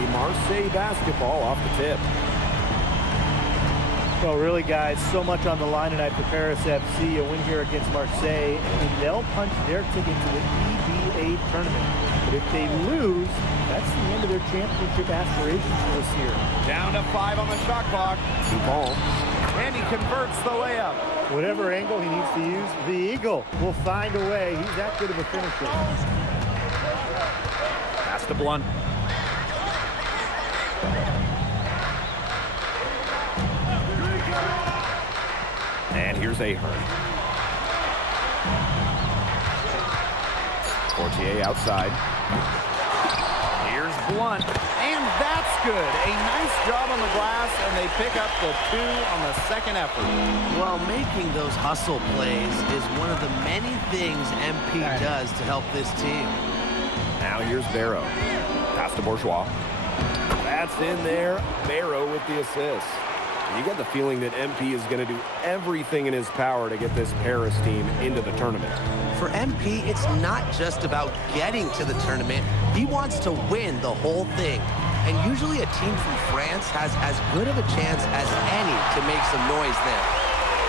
be Marseille basketball off the tip. Well, really, guys, so much on the line tonight for Paris FC. A win here against Marseille, and they'll punch their ticket to the EBA tournament. But if they lose, that's the end of their championship aspirations for this year. Down to 5 on the shot clock. Dupont. And he converts the layup. Whatever angle he needs to use, the Eagle will find a way. He's that good of a finisher. Pass to Blunt. And here's Ahern. Fortier outside. Here's Blunt. And that's good. A nice job on the glass, and they pick up the 2 on the second effort. Well, making those hustle plays is one of the many things MP does to help this team. Now here's Barrow. Pass to Bourgeois. That's in there. Barrow with the assist. You get the feeling that MP is going to do everything in his power to get this Paris team into the tournament. For MP, it's not just about getting to the tournament. He wants to win the whole thing. And usually a team from France has as good of a chance as any to make some noise there.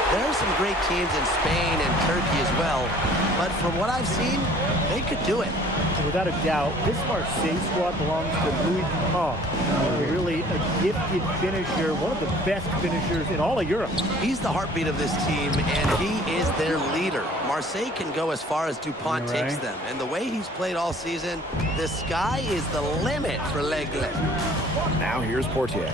There are some great teams in Spain and Turkey as well, but from what I've seen, they could do it. Without a doubt, this Marseille squad belongs to Louis Dupont. Really a gifted finisher, one of the best finishers in all of Europe. He's the heartbeat of this team, and he is their leader. Marseille can go as far as Dupont takes them, and the way he's played all season, the sky is the limit for L'Aigle. Now here's Portier.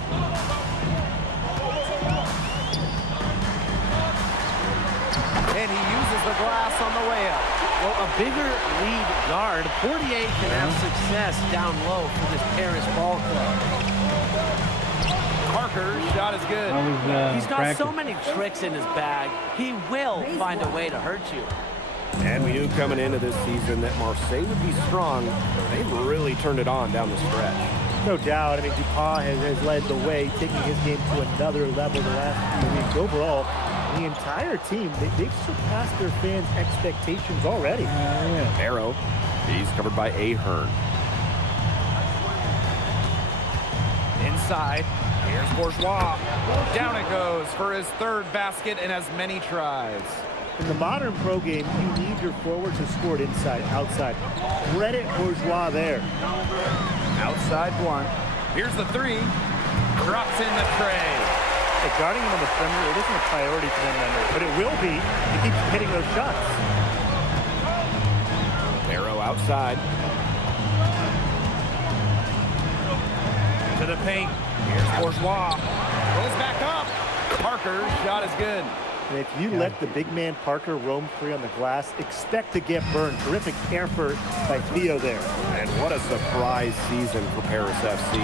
And he uses the glass on the way up. Well, a bigger lead guard, Portier can have success down low for this Paris ball club. Parker's shot is good. He's got so many tricks in his bag. He will find a way to hurt you. And we knew coming into this season that Marseille would be strong. They've really turned it on down the stretch. No doubt. I mean, Dupont has led the way, taking his game to another level the last few weeks. Overall, the entire team, they've surpassed their fans' expectations already. Barrow, he's covered by Ahern. Inside, here's Bourgeois. Down it goes for his 3rd basket in as many tries. In the modern pro game, you need your forwards to score it inside, outside. Credit Bourgeois there. Outside Blunt. Here's the 3. Drops in the tray. Hey, guarding him on the perimeter, it isn't a priority for them right, but it will be. He keeps hitting those shots. Barrow outside. To the paint. Here's Bourgeois. Goes back up. Parker's shot is good. And if you let the big man Parker roam free on the glass, expect to get burned. Terrific effort by Theo there. And what a surprise season for Paris FC.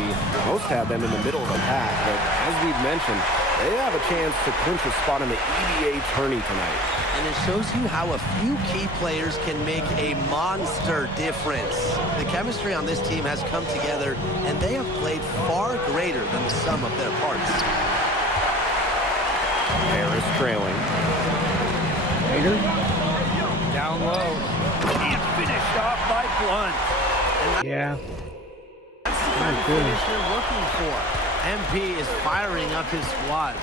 Most have them in the middle of the pack, but as we've mentioned, they have a chance to clinch a spot in the EBA tourney tonight. And it shows you how a few key players can make a monster difference. The chemistry on this team has come together, and they have played far greater than the sum of their parts. Paris trailing. Down low. He's finished off by Blunt. Yeah. That's the kind of finish you're looking for. MP is firing up his squad.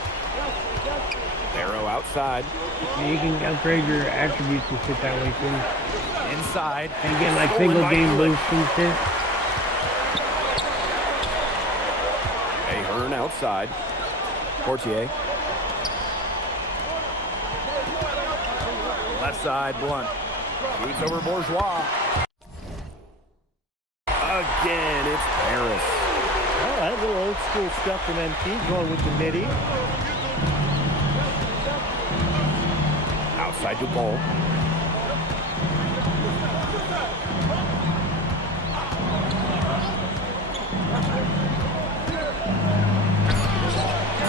Barrow outside. Yeah, you can upgrade your attributes and shit that way too. Inside. And get like single game boosts and shit. Ahern outside. Portier. Left side, Blunt. Shoots over Bourgeois. Again, it's Paris. All right, a little old school stuff from MP, going with the midi. Outside Dupont.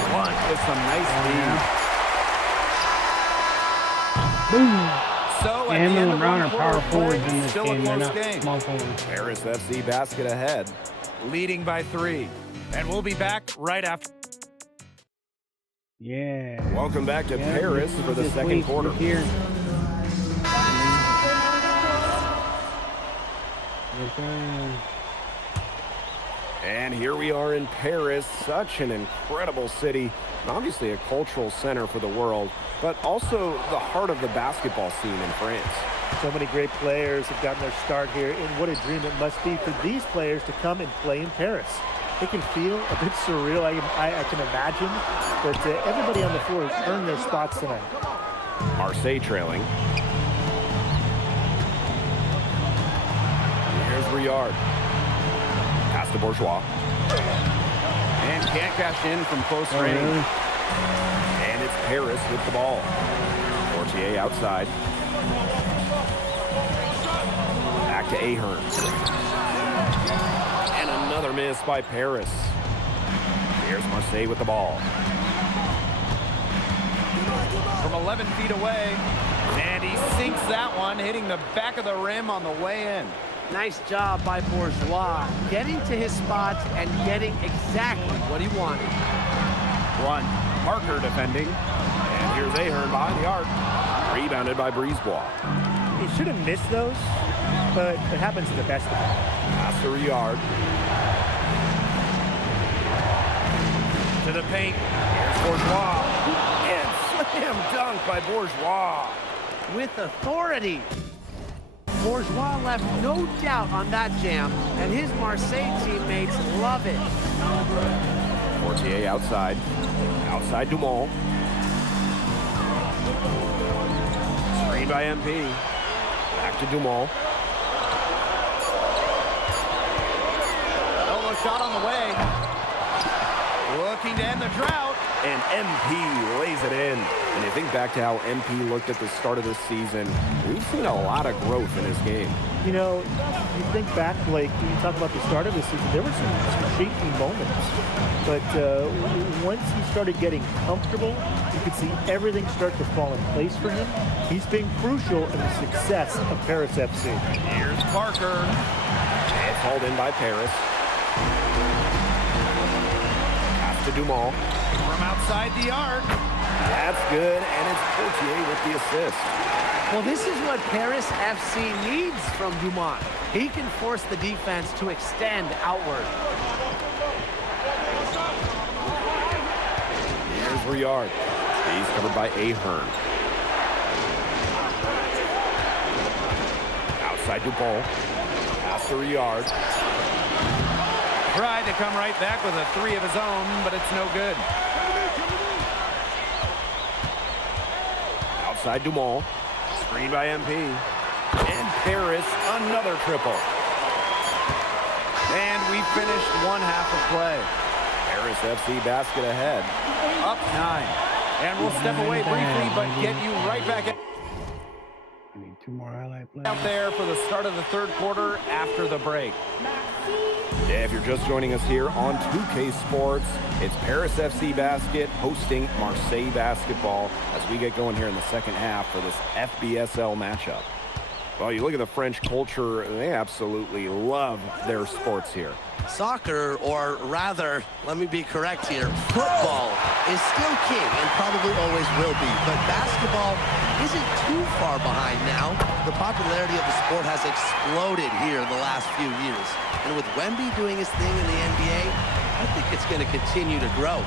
Blunt with some nice lead. Boom. So Him and LeBron are power forwards in this still game. a They're close not game. small forwards. Paris FC basket ahead, leading by 3. And we'll be back right after. Yeah. Welcome back to Yeah, Paris for the this second week, quarter. this year. Yes, sir. And here we are in Paris, such an incredible city, and obviously a cultural center for the world, but also the heart of the basketball scene in France. So many great players have gotten their start here, and what a dream it must be for these players to come and play in Paris. It can feel a bit surreal, I can imagine, but everybody on the floor has earned their spots tonight. Marseille trailing. Here's Riyard. Pass to Bourgeois. And can't cash in from close range. Really? And it's Paris with the ball. Fortier outside. Back to Ahern. And another miss by Paris. Here's Marseille with the ball. From 11 feet away. And he sinks that one, hitting the back of the rim on the way in. Nice job by Bourgeois, getting to his spots and getting exactly what he wanted. One. Parker defending. And here's Ahern behind the arc. Rebounded by Brisebois. He should have missed those, but it happens to the best of them. Pass to Riyard. To the paint. Here's Bourgeois. And slam dunk by Bourgeois. With authority. Bourgeois left no doubt on that jam, and his Marseille teammates love it. Fortier outside. Outside Dumont. Screen by MP. Back to Dumont. Elbow shot on the way. Looking to end the drought. And MP lays it in. And you think back to how MP looked at the start of this season, we've seen a lot of growth in his game. You know, you think back, Blake, when you talk about the start of the season, there were some shaky moments. But once he started getting comfortable, you could see everything start to fall in place for him. He's been crucial in the success of Paris FC. Here's Parker. It's hauled in by Paris. Pass to Dumont. From outside the arc. That's good, and it's Fortier with the assist. Well, this is what Paris FC needs from Dumont. He can force the defense to extend outward. Here's Riyard. He's covered by Ahern. Outside Dupont. Pass to Riyard. Tried to come right back with a three of his own, but it's no good. Outside Dumont. Screen by MP. And Paris, another triple. And we finished one half of play. Paris FC basket ahead. Up 9. And we'll step away briefly, but get you right back I need 2 more highlight plays. out there for the start of the third quarter after the break. Yeah, if you're just joining us here on 2K Sports, it's Paris FC Basket hosting Marseille Basketball as we get going here in the second half for this FBSL matchup. Well, you look at the French culture, they absolutely love their sports here. Soccer, or rather, let me be correct here, football is still king and probably always will be, but basketball isn't too far behind now. The popularity of the sport has exploded here the last few years. And with Wemby doing his thing in the NBA, I think it's going to continue to grow.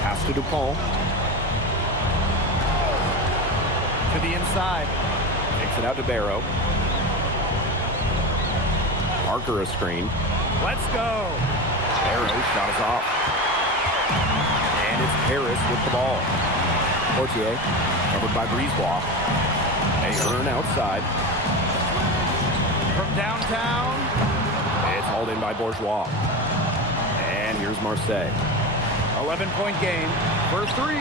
Pass to Dupont. To the inside. Takes it out to Barrow. Parker a screen. Let's go. Barrow shot us off. And it's Paris with the ball. Fortier covered by Brisebois. Ahern outside. From downtown. It's hauled in by Bourgeois. And here's Marseille. 11-point game for 3.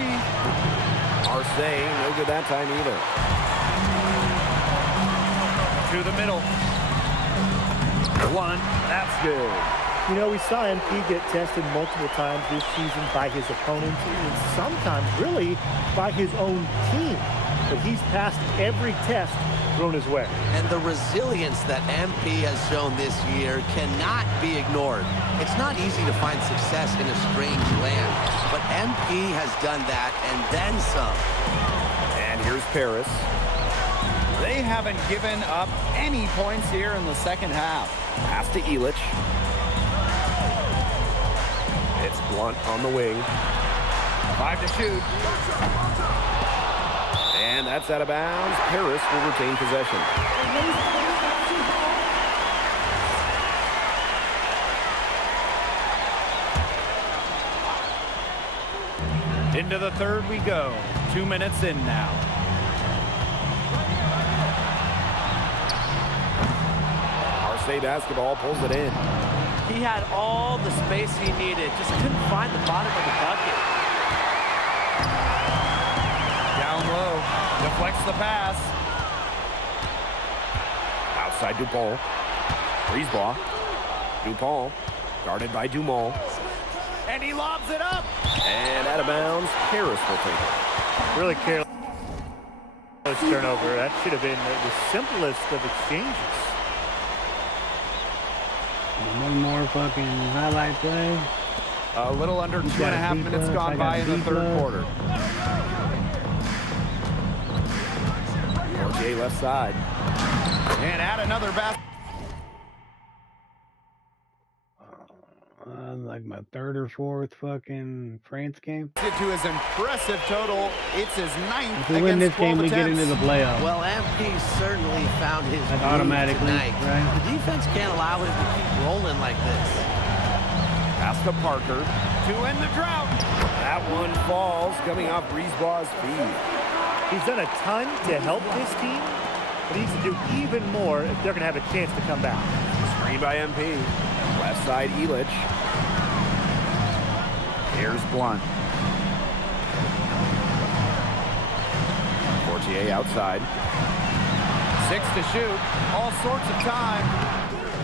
Marseille, no good that time either. To the middle. 1. That's good. You know, we saw MP get tested multiple times this season by his opponents and sometimes really by his own team. But he's passed every test thrown his way. And the resilience that MP has shown this year cannot be ignored. It's not easy to find success in a strange land, but MP has done that and then some. And here's Paris. They haven't given up any points here in the second half. Pass to Illich. Blunt on the wing. 5 to shoot. And that's out of bounds. Paris will retain possession. Into the third we go. 2 minutes in now. Marseille basketball pulls it in. He had all the space he needed, just couldn't find the bottom of the bucket. Down low. Deflects the pass. Outside Dupont. Brisebois. Dupont. Guarded by Dumont. And he lobs it up. And out of bounds. Paris will take it. Really careless turnover. That should have been the simplest of exchanges. One more fucking highlight play. A little under You 2.5 got a B minutes plus, gone I got by a in the B third plus. quarter. Portier left side. And add another basket. Like my third or fourth fucking France game. To his impressive total, it's his 9th If we win this against 12 game, we get attempts. into the playoffs. Well, MP certainly found his Like groove automatically, tonight. right? The defense can't allow him to keep rolling like this. Pass to Parker. To end the drought. That one falls, coming off Brisebois' feed. He's done a ton to help this team, but he needs to do even more if they're going to have a chance to come back. Screen by MP. Left side, Elich. Here's Blunt. Portier outside. 6 to shoot. All sorts of time.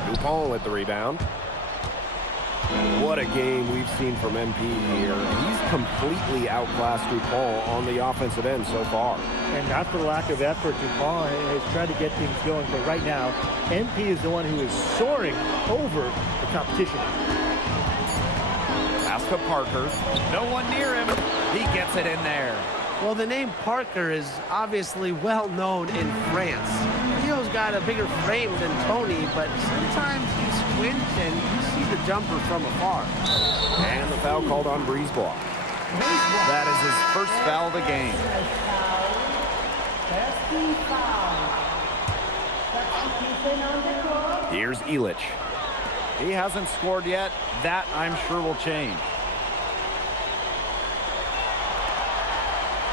Dupont with the rebound. What a game we've seen from MP here. He's completely outclassed Dupont on the offensive end so far. And not for the lack of effort, Dupont has tried to get things going, but right now, MP is the one who is soaring over the competition. Pass to Parker. No one near him. He gets it in there. Well, the name Parker is obviously well known in France. Theo's got a bigger frame than Tony, but sometimes you squint and you see the jumper from afar. And the foul called on Brisebois. That is his first foul of the game. Here's Elich. He hasn't scored yet. That, I'm sure, will change.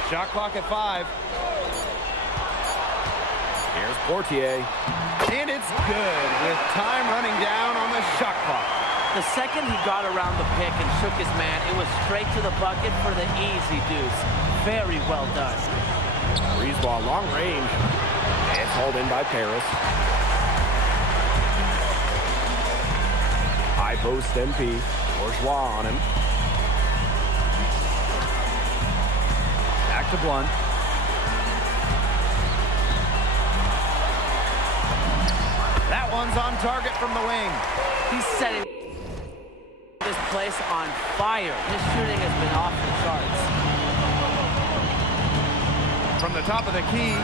Shot clock at 5. Here's Portier. And it's good with time running down on the shot clock. The second he got around the pick and shook his man, it was straight to the bucket for the easy deuce. Very well done. Brisebois long range. It's hauled in by Paris. High post MP. Bourgeois on him. Back to Blunt. That one's on target from the wing. He's setting this place on fire. His shooting has been off the charts. From the top of the key,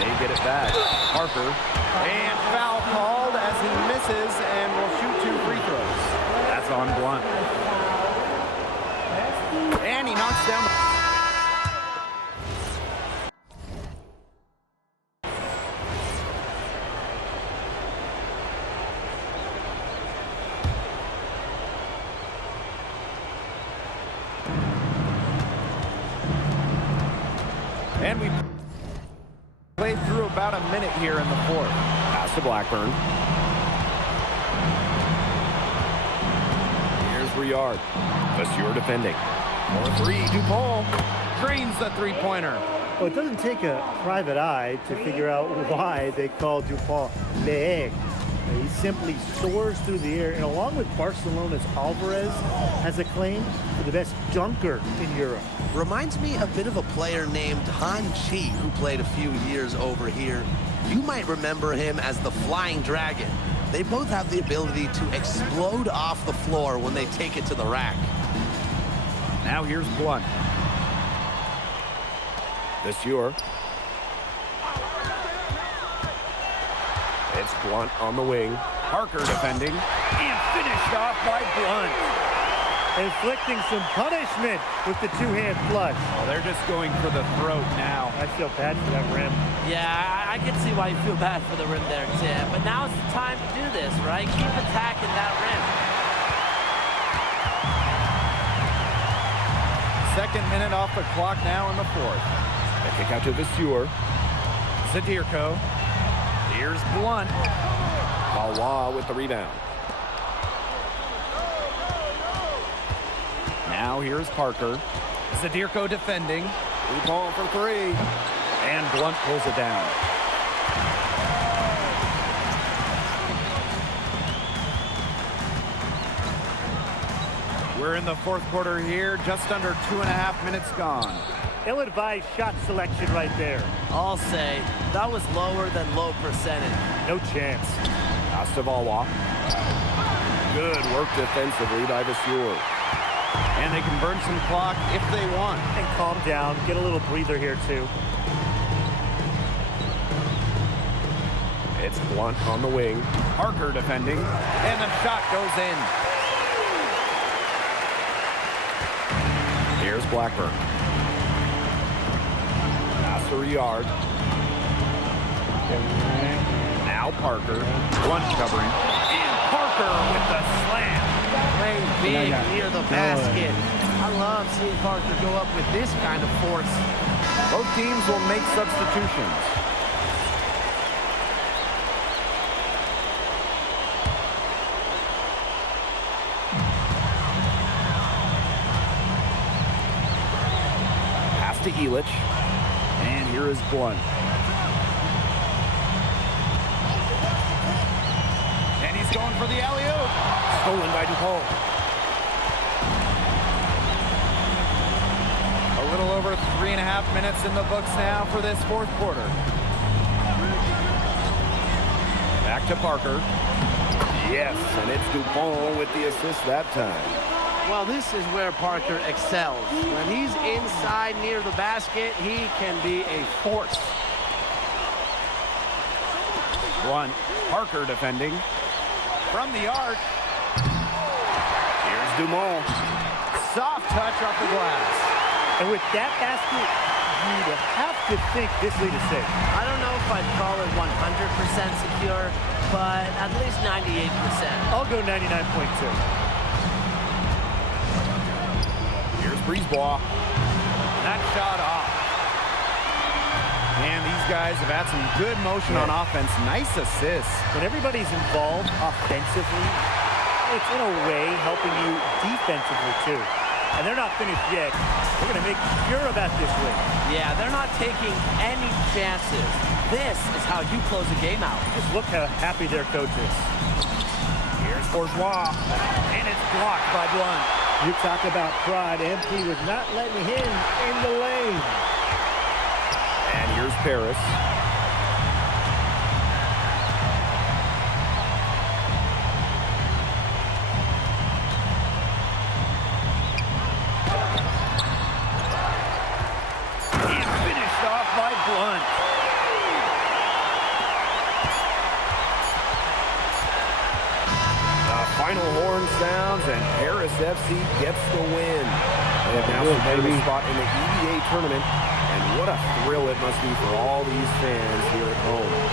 They get it back. Parker. And foul called as he misses and will shoot 2 free throws. That's on Blunt. And he knocks down the... And we played through about a minute here in the fourth. Pass to Blackburn. Here's Riard. Vasseur defending. 4-3. Dupont. Drains the three-pointer. Well, it doesn't take a private eye to figure out why they call Dupont Le Egg. He simply soars through the air, and along with Barcelona's Alvarez, has a claim for the best dunker in Europe. Reminds me a bit of a player named Han Chi, who played a few years over here. You might remember him as the Flying Dragon. They both have the ability to explode off the floor when they take it to the rack. Now here's Blunt. Vasseur. It's Blunt on the wing. Parker defending. And finished off by Blunt. inflicting some punishment with the two-hand flush. Well, they're just going for the throat now. I feel bad for that rim. Yeah, I can see why you feel bad for the rim there, Tim. But now's the time to do this, right? Keep attacking that rim. Second minute off the clock now in the fourth. They kick out to Vasseur. Zadirko. Here's Blunt. Valois with the rebound. Now here's Parker. Zadirko defending. Ball for three. And Blunt pulls it down. We're in the fourth quarter here, just under 2.5 minutes gone. Ill-advised shot selection right there. I'll say that was lower than low percentage. No chance. Pass to Valois. Good work defensively by Vasseur. And they can burn some clock if they want. And calm down. Get a little breather here, too. It's Blunt on the wing. Parker defending. And the shot goes in. Here's Blackburn. Pass to Riard. Now Parker. Blunt covering. And Parker with the slam. Playing big near the basket. I love seeing Parker go up with this kind of force. Both teams will make substitutions. Pass to Elich. And here is Blunt. And he's going for the alley-oop. Stolen by DuPont. A little over 3.5 minutes in the books now for this fourth quarter. Back to Parker. Yes, and it's DuPont with the assist that time. Well, this is where Parker excels. When he's inside near the basket, he can be a force. Blunt. Parker defending. From the arc. Here's Dumont. Soft touch off the glass. And with that basket, you'd have to think this lead is safe. I don't know if I'd call it 100% secure, but at least 98%. I'll go 99.2. Here's Brisebois. That shot off. And these guys have had some good motion on offense. Nice assists. When everybody's involved offensively, it's in a way helping you defensively too. And they're not finished yet. They're going to make sure about this win. Yeah, they're not taking any chances. This is how you close a game out. Just look how happy their coach is. Here's Bourgeois. And it's blocked by Blunt. You talk about pride. MP was not letting him in the lane. And here's Paris. He's finished off by Blunt. The final horn sounds, and Paris FC gets the win. They have now secured a spot in the EVA tournament, and what a thrill it must be for all these fans here at home.